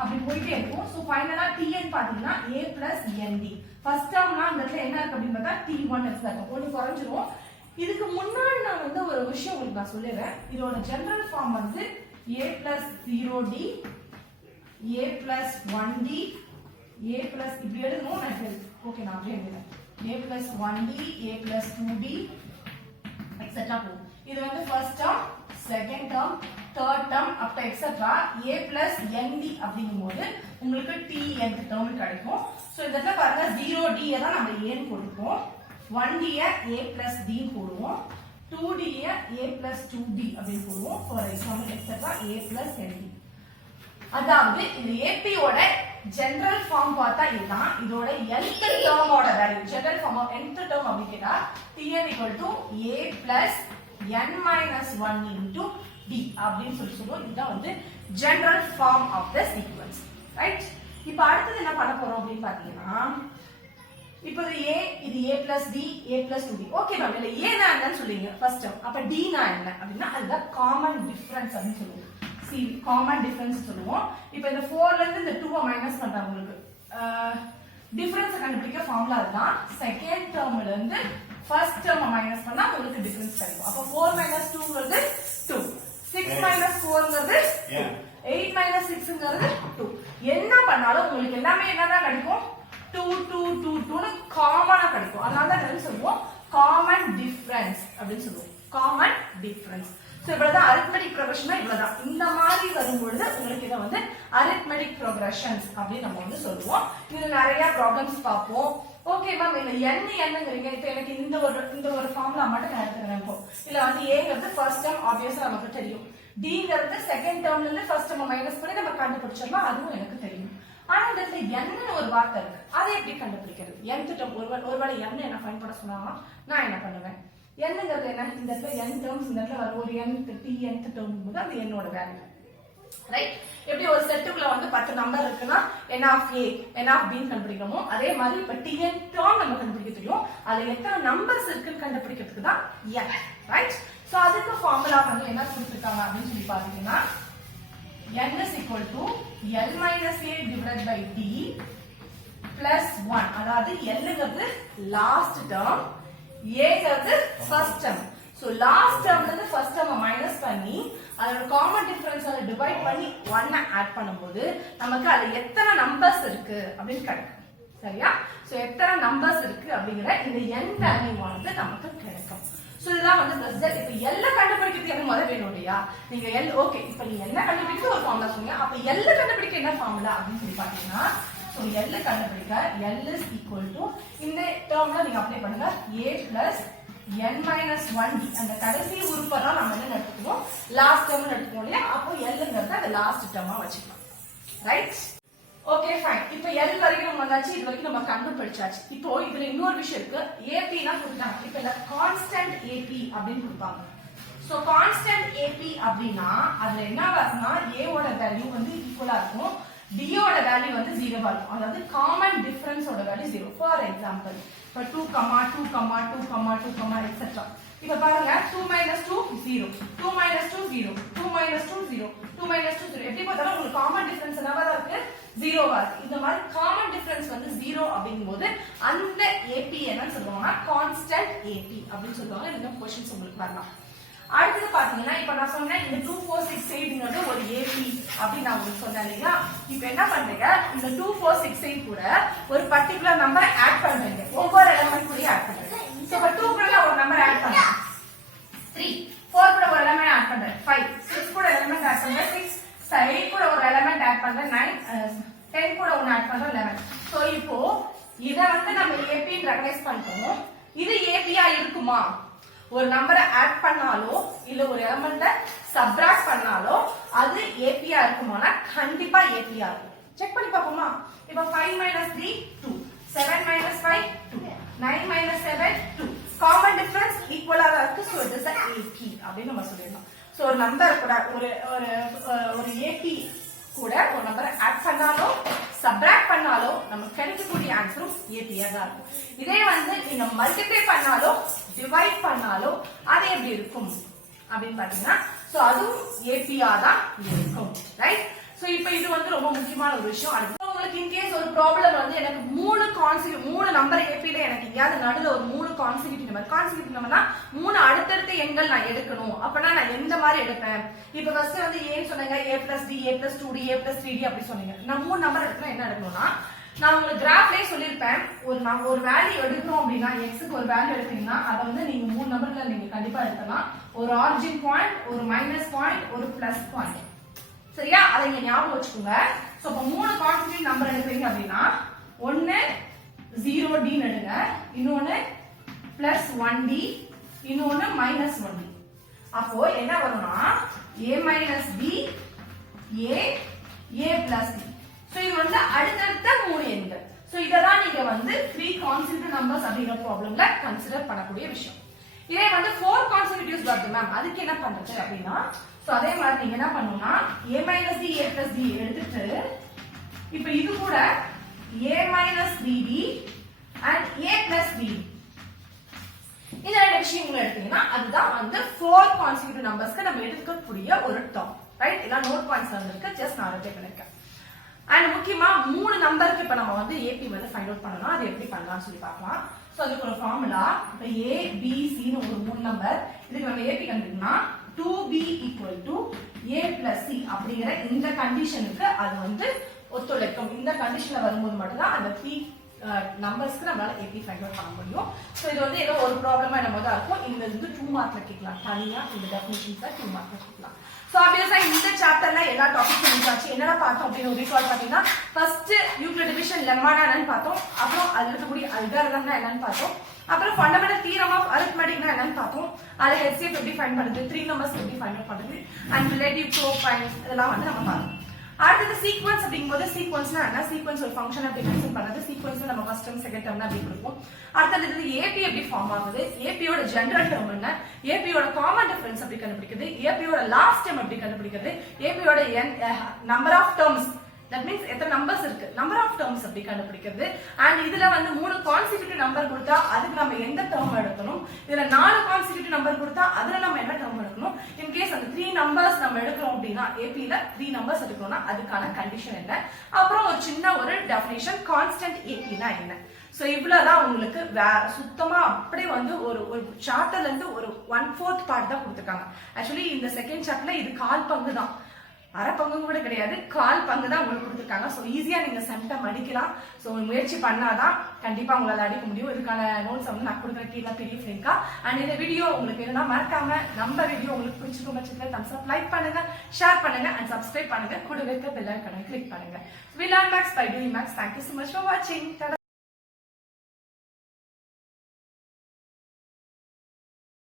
அப்படி போயிட்டே இருக்கும். சோ ஃபைனலா tn பாத்தீங்கன்னா a plus nd. ஃபர்ஸ்ட் டேர்ம்னா இந்த இடத்துல என்ன இருக்கு அப்படின்னு பார்த்தா t1 இருக்கு. ஒன்னு குறைஞ்சிரும். இதுக்கு முன்னாடி நான் வந்து ஒரு விஷயம் உங்களுக்கு நான் சொல்லிடுறேன். இதோட ஜெனரல் ஃபார்ம் வந்து a plus 0d a plus 1d a plus இப்படி எழுதணும். நான் ஓகே நான் அப்படியே எழுதுறேன். a plus 1d a plus 2d etcetera போகும். இது வந்து first term second term third term அப்ப எக்ஸெட்ரா a plus nd அப்படிங்கும்போது உங்களுக்கு tnth டேர்ம் கிடைக்கும். சோ இந்த இடத்துல பாருங்க 0d தான் நம்ம a ன்னு போடுவோம், 1d a plus d போடுவோம், 2d a plus 2d அப்படி போடுவோம். For example etcetera a plus nd. அதாவது இந்த AP ஓட ஜெனரல் ஃபார்ம் பார்த்தா இதுதான். இதோட nth டேர்மோட value general form of nth term அப்படி கேட்டா tn = a plus n minus 1 into d அப்படின்னு சொல்லுவோம். இதுதான் வந்து general form of the sequence, right? இப்போ அடுத்து என்ன பண்ண போறோம் அப்படின்னு பாத்தீங்கன்னா இப்போ இது a plus d a plus 2d. Okay ma'am, இல்ல a னா என்னன்னு சொல்லுவீங்க ஃபர்ஸ்ட் டேர்ம். அப்ப d னா என்ன அப்படினா அதுதான் காமன் டிஃபரன்ஸ் அப்படின்னு சொல்லுவோம். see காமன் டிஃபரன்ஸ் சொல்லுவோம். இப்போ இந்த 4 ல இருந்து இந்த 2 மைனஸ் பண்றா உங்களுக்கு டிஃபரன்ஸ் கண்டுபிடிக்க ஃபார்முலா அதுதான். செகண்ட் டேர்ம்ல இருந்து ஃபர்ஸ்ட் டேர்ம் மைனஸ் பண்ணா உங்களுக்கு டிஃபரன்ஸ் கிடைக்கும். அப்ப 4 - 2 ங்கிறது 2, 6 - 4 ங்கிறது 2, 8 - 6 ங்கிறது 2. என்ன பண்ணாலும் உங்களுக்கு எல்லாமே என்னதான் கிடைக்கும் 2 2 2 2 னு காமனா கிடைக்கும். அதனால தான் என்ன சொல்லுவோம் காமன் டிஃபரன்ஸ் அப்படின்னு சொல்லுவோம். Common difference. சோ இவ்வளவுதான் அரித்மெடிக் ப்ரோக்ரஷன்னா இவ்வளவுதான். இந்த மாதிரி வரும்பொழுது உங்களுக்கு இதை வந்து அரித்மெடிக் ப்ரோக்ரஷன்ஸ் அப்படின்னு நம்ம வந்து சொல்லுவோம். இதுல நிறைய ப்ராப்ளம்ஸ் பார்ப்போம். ஓகே மேம், இல்ல என்னங்கிறீங்க. இப்போ எனக்கு இந்த ஒரு ஃபார்முலா மட்டும் நான் எடுத்துக்கிறேன். இப்போ இல்ல வந்து ஏங்கிறது ஃபர்ஸ்ட் டேர்ம் ஆப்வியஸா நமக்கு தெரியும், டிங்கிறது செகண்ட் டேர்ம்ல இருந்து ஃபர்ஸ்ட் டேர்ம் மைனஸ் பண்ணி நம்ம கண்டுபிடிச்சோம்னா அதுவும் எனக்கு தெரியும். ஆனா இந்த இடத்துல ஒரு வார்த்தை இருக்கு, அதை எப்படி கண்டுபிடிக்கிறது? nth டேர்ம் ஒருவேளை n என்ன ஃபைண்ட் பண்ண சொன்னாங்கன்னா நான் என்ன பண்ணுவேன்? என்னங்கிறது என்ன? இந்த இடத்துல n டேர்ம்ஸ் இந்த இடத்துல வர ஒரு nth tnth டேர்ம் போது அது என்னோட வேல்யூ. ரைட்? எப்படி ஒரு செட்டுக்குள்ள வந்து 10 நம்பர் இருக்குன்னா n of a n of b கண்டுபிடிக்கணுமோ அதே மாதிரி இப்ப tn டேர்ம் நம்ம கண்டுபிடிக்க தெரியும். அதுல எத்தனை நம்பர்ஸ் இருக்குன்னு கண்டுபிடிக்கிறதுக்கு தான் n. ரைட்? சோ அதுக்கு ஃபார்முலா வந்து என்ன கொடுத்திருக்காங்க அப்படினு சொல்லி பாத்தீங்கன்னா n is equal to l minus a divided by d plus 1. அதாவது l ங்கிறது லாஸ்ட் டேர்ம், a ங்கிறது ஃபர்ஸ்ட் டேர்ம். சோ லாஸ்ட் டேர்ம்ல இருந்து ஃபர்ஸ்ட் டேர்ம் மைனஸ் பண்ணி அதோட காமன் டிஃபரன்ஸால டிவைட் பண்ணி 1 ஆட் பண்ணும்போது நமக்கு அது எத்தனை நம்பர்ஸ் இருக்கு அப்படின்னு கிடைக்கும். சரியா? சோ எத்தனை நம்பர்ஸ் இருக்கு அப்படிங்கற இந்த n வேல்யூ வந்து நமக்கு கிடைக்கும். சோ இதெல்லாம் வந்து ரிசல்ட். இப்ப l கண்டுபிடிக்கிறதுக்கு என்ன முறை வேணும் இல்லையா? நீங்க l ஓகே இப்ப நீங்க என்ன கண்டுபிடிக்க ஒரு ஃபார்முலா சொன்னீங்க. அப்ப l கண்டுபிடிக்க என்ன ஃபார்முலா அப்படின்னு சொல்லி பாத்தீங்கன்னா சோ l கண்டுபிடிக்க l is equal to இந்த டேர்ம்ல நீங்க அப்ளை பண்ணுங்க a plus n minus 1d. அந்த கடைசி உறுப்பை தான் நம்ம என்ன எடுத்துக்குவோம் லாஸ்ட் டேர்ம் எடுத்துக்குவோம் இல்லையா? அப்போ l ங்கிறது அந்த லாஸ்ட் டேர்மா வச்சுக்கலாம். ரைட்? Okay fine. இப்போ l வரைக்கும் வந்தாச்சு. இது வரைக்கும் நம்ம கண்டுபிடிச்சாச்சு. இப்போ இதுல இன்னொரு விஷயம் இருக்கு. ap னா கொடுத்தாங்க. இப்போ இல்ல கான்ஸ்டன்ட் ap அப்படின்னு கொடுப்பாங்க. சோ கான்ஸ்டன்ட் ap அப்படினா அதுல என்ன வரும்னா a ஓட வேல்யூ வந்து ஈக்குவலா இருக்கும், d ஓட வேல்யூ வந்து 0 ஆ இருக்கும். அதாவது காமன் டிஃபரன்ஸ் ஓட வேல்யூ 0. ஃபார் எக்ஸாம்பிள் இப்ப 2, 2, 2, 2, etc. இப்ப பாருங்க 2 minus 2 0, 2 minus 2 0, 2 minus 2 0, 2 minus 2 0. எப்படி பார்த்தாலும் உங்களுக்கு காமன் டிஃபரன்ஸ் என்னவா இருக்கு? 0 ஆ இருக்கு. இந்த மாதிரி காமன் டிஃபரன்ஸ் வந்து 0 அப்படிங்கும்போது அந்த AP என்னன்னு சொல்லுவாங்கன்னா கான்ஸ்டன்ட் AP அப்படின்னு சொல்லுவாங்க. இந்த क्वेश्चंस உங்களுக்கு வரலாம். அடுத்து பாத்தீங்கன்னா இப்ப நான் சொன்னேன் இந்த 2 4 6 8ங்கிறது ஒரு AP அப்படி நான் உங்களுக்கு சொன்னேன் இல்லையா? இப்போ என்ன பண்றீங்க இந்த 2 4 6 8 கூட ஒரு பர்టిక్యులர் நம்பரை ஆட் பண்றீங்க. ஒவ்வொரு எலிமெண்ட் கூட ஆட் பண்றீங்க. சோ இப்ப 2 கூட ஒரு நம்பர் ஆட் பண்றேன் 3, 4 கூட ஒரு எலிமெண்ட் ஆட் பண்றேன் 5, 6 கூட எலிமெண்ட் ஆட் பண்றேன் 6, 8 கூட ஒரு எலிமெண்ட் ஆட் பண்றேன் 9, 10 கூட ஒன்னு ஆட் பண்றேன் 11. சோ இப்போ இத வந்து நம்ம AP ன்னு ரெகனைஸ் பண்ணிட்டோம். இது AP ஆ இருக்குமா? ஒரு நம்பரை ஆட் பண்ணாலோ இல்ல ஒரு எலிமெண்ட சப்ட்ராக்ட் பண்ணாலோ அது AP ஆ இருக்குமானா கண்டிப்பா AP ஆ இருக்கும். செக் பண்ணி பாப்போமா? இப்போ 5 minus 3 2, 7 minus 5 2, 9 minus 7 2. Common difference ஈக்குவலா இருக்கு. சோ இட் இஸ் AP அப்படி நம்ம சொல்லிடலாம். சோ ஒரு நம்பர் கூட ஒரு AP கூட ஒரு நம்பரை ஆட் பண்ணாலோ சப்ட்ராக்ட் பண்ணாலோ நமக்கு கிடைக்கக்கூடிய ஆன்சரும் AP ஆ தான் இருக்கும். இதே வந்து நீங்க மல்டிப்ளை பண்ணாலோ டிவைட் பண்ணாலோ அது எப்படி இருக்கும் அப்படின்னு பாத்தீங்கன்னா சோ அதுவும் AP ஆ தான் இருக்கும். ரைட்? சோ இப்போ இது வந்து ரொம்ப முக்கியமான ஒரு விஷயம். அடுத்து உங்களுக்கு இன் கேஸ் ஒரு ப்ராப்ளம் வந்து எனக்கு மூணு நம்பர் AP ல எனக்கு எங்கயாவது நடுவுல ஒரு 3 கான்சிக்யூட்டிவ் நம்பர்னா 3 அடுத்தடுத்த எண்கள் நான் எடுக்கணும். அப்பனா நான் எந்த மாதிரி எடுப்பேன்? இப்போ ஃபர்ஸ்ட் வந்து ஏன்னு சொன்னீங்க a plus d, a plus 2d, a plus 3d அப்படி சொன்னீங்க. நான் 3 நம்பர் எடுத்தா என்ன எடுக்கணும்னா நான் உங்களுக்கு கிராஃப்லயே சொல்லிருப்பேன். ஒரு வேல்யூ எடுக்கிறோம் அப்படின்னா எக்ஸ்க்கு ஒரு வேல்யூ எடுத்தீங்கன்னா அதை வந்து நீங்க 3 நம்பர்ல நீங்க கண்டிப்பா எடுக்கலாம். ஒரு ஆரிஜின் பாயிண்ட், ஒரு மைனஸ் பாயிண்ட், ஒரு பிளஸ் பாயிண்ட். சரியா? அதை நீங்க ஞாபகம் வச்சுக்கோங்க. சோ அப்ப 3 கான்ஸ்டிட்யூட் நம்பர் எடுப்பீங்க அப்படின்னா ஒன்னு 0d எடுங்க, இன்னொன்னு +1d, இன்னொன்னு -1d. அப்போ என்ன வரும்னா a minus b, a plus d. So இது வந்து அடுத்தடுத்த 3 எண்கள். சோ இததான் நீங்க வந்து 3 கான்ஸ்டிட்யூட் நம்பர்ஸ் அப்படிங்கிற ப்ராப்ளம்ல கன்சிடர் பண்ணக்கூடிய விஷயம். இதே வந்து 4 கான்சிக்யூட்டிவ்ஸ் வருது மேம், அதுக்கு என்ன பண்றது அப்படின்னா சோ அதே மாதிரி நீங்க என்ன பண்ணணும்னா a minus d, a plus d எடுத்துட்டு இப்போ இது கூட a minus 3d and a plus b இந்த ரெண்டு விஷயங்களை எடுத்தீங்கன்னா அதுதான் வந்து 4 கான்சிக்யூட்டிவ் நம்பர்ஸ்க்கு நம்ம எடுக்கக்கூடிய ஒரு டேர்ம். ரைட்? இதெல்லாம் நோட் பாயிண்ட்ஸ் இருக்கு, ஜஸ்ட் நான் ரிப்பீட் பண்ணிருக்கேன். அண்ட் முக்கியமா 3 நம்பருக்கு இப்ப நம்ம வந்து AP வந்து ஃபைண்ட் அவுட் பண்ணனும். அது எப்படி பண்ணலாம்னு சொல்லி பார்க்கலாம். சோ அதுக்கு ஒரு ஃபார்முலா இப்ப A B C ன்னு ஒரு 3 நம்பர் இதுக்கு நம்ம AP கண்டுபிடிக்கணும்னா 2B = A plus C அப்படிங்கிற இந்த கண்டிஷனுக்கு அது வந்து ஒத்துழைக்கும். இந்த கண்டிஷன்ல வரும்போது மட்டும் தான் அந்த 3 நம்பர்ஸ்க்கு நம்மளால AP ஃபைண்ட் அவுட் பண்ண முடியும். சோ இது வந்து ஏதோ ஒரு ப்ராப்ளமா நம்ம தான் இருக்கும். இந்த வந்து 2 மார்க்ல கேட்கலாம். தனியா இந்த டெஃபினிஷன்ஸ் 2 மார்க்ல கேட்கலாம். சோ ஆப்வியஸா இந்த சாப்டர்ல எல்லா டாபிக்ஸும் முடிஞ்சாச்சு. என்னடா பார்த்தோம் அப்படின்னு ஒரு ரீகால் பாத்தீங்கன்னா ஃபர்ஸ்ட் யூக்ளிட் டிவிஷன் லெம்மானா என்னன்னு பார்த்தோம். அப்புறம் அதுல இருக்கக்கூடிய அல்காரிதம்னா என்னன்னு பார்த்தோம். அப்புறம் ஃபண்டமெண்டல் தியரம் ஆஃப் அரித்மெட்டிக்னா என்னன்னு பார்த்தோம். அது HCF எப்படி ஃபைண்ட் பண்றது, 3 நம்பர்ஸ் எப்படி ஃபைண்ட் அவுட் பண்றது, அண்ட் ரிலேட்டிவ் ப்ரூஃப் ஃபைண்ட் இதெல்லாம் வந்து நம்ம பார்த்தோம். அடுத்தது சீக்வன்ஸ் அப்படிங்கும்போது சீக்வன்ஸ்னா என்ன, சீக்வன்ஸ் ஒரு ஃபங்க்ஷன் அப்படி மென்ஷன் பண்றது. சீக்வன்ஸ்ல நம்ம ஃபர்ஸ்ட் டேர்ம் செகண்ட் டேர்ம் அப்படி கொடுப்போம். அடுத்தது ஏபி எப்படி ஃபார்ம் ஆகுது, ஏபியோட ஜெனரல் டேர்ம் என்ன, ஏபியோட காமன் டிஃபரன்ஸ் எப்படி கண்டுபிடிக்கிறது, ஏபியோட லாஸ்ட் டேர்ம் எப்படி கண்டுபிடிக்கிறது, ஏபியோட number of terms that means எத்தனை நம்பர்ஸ் இருக்கு, நம்பர் ஆஃப் டேர்ம்ஸ் அப்படி கண்டுபிடிக்கிறது. அண்ட் இதுல வந்து 3 கான்சிக்யூட்டிவ் நம்பர் கொடுத்தா அதுக்கு நம்ம எந்த டேர்ம் எடுக்கணும், இதுல 4 கான்சிக்யூட்டிவ் நம்பர் கொடுத்தா அதுல நம்ம என்ன டேர்ம் எடுக்கணும், இன் கேஸ் அந்த 3 நம்பர்ஸ் நம்ம எடுக்கிறோம் அப்படின்னா ஏபில 3 நம்பர்ஸ் எடுக்கணும்னா அதுக்கான கண்டிஷன் என்ன, அப்புறம் ஒரு சின்ன ஒரு டெஃபினிஷன் கான்ஸ்டன்ட் ஏபினா என்ன. சோ இவ்வளவுதான் உங்களுக்கு சுத்தமா அப்படியே வந்து ஒரு சாப்டர்ல இருந்து ஒரு 1/4 பார்ட் தான் கொடுத்துருக்காங்க. ஆக்சுவலி இந்த செகண்ட் சாப்டர்ல இது 1/4 பங்கு தான், அரை பங்கு கூட கிடையாது, 1/4 பங்கு தான் உங்களுக்கு கொடுத்துருக்காங்க. ஸோ ஈஸியா நீங்க சென்டம் அடிக்கலாம். ஸோ முயற்சி பண்ணாதான் கண்டிப்பா உங்களால அடிக்க முடியும். இதுக்கான நோட்ஸ் வந்து நான் கொடுக்குற கீழே பிடிஎஃப் லிங்கா. அண்ட் இந்த வீடியோ உங்களுக்கு வேணும்னா மறக்காம நம்ம வீடியோ உங்களுக்கு பிடிச்சிருக்கும் பட்சத்தில் தம்ஸ் அப், லைக் பண்ணுங்க, ஷேர் பண்ணுங்க அண்ட் சப்ஸ்கிரைப் பண்ணுங்க. கூட இருக்க பெல் ஐகானை கிளிக் பண்ணுங்க. We learn maths by doing maths. Thank you so much for watching.